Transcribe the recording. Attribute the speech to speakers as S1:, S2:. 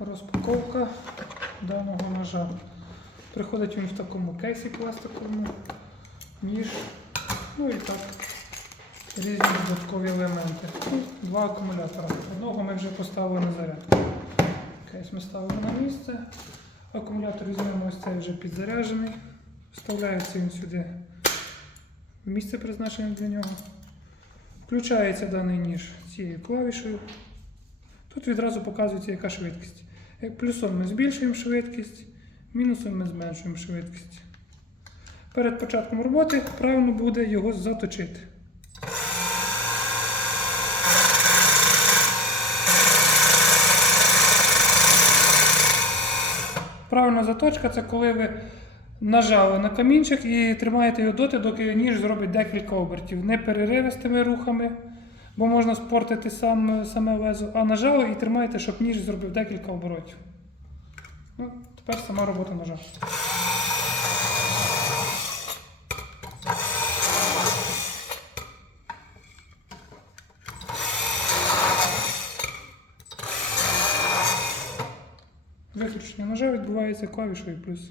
S1: Розпаковка даного ножа. Приходить він в такому кейсі пластиковому, ніж, ну і так, різні додаткові елементи. Ну, Два акумулятора. Одного ми вже поставили на зарядку. Кейс ми ставимо на місце. Акумулятор візьмемо ось цей вже підзаряджений. Вставляється він сюди в місце призначене для нього. Включається даний ніж цією клавішею. Тут відразу показується, яка швидкість. Плюсом ми збільшуємо швидкість, мінусом ми зменшуємо швидкість. Перед початком роботи правильно буде його заточити. Правильна заточка це коли ви нажали на камінчик і тримаєте його доти, доки ніж зробить декілька обертів. Не переривистими рухами, бо можна спортити сам, саме лезо, а нажали і тримаєте, щоб ніж зробив декілька оборотів. Ну, тепер сама робота ножа. Виключення ножа відбувається клавішою плюс.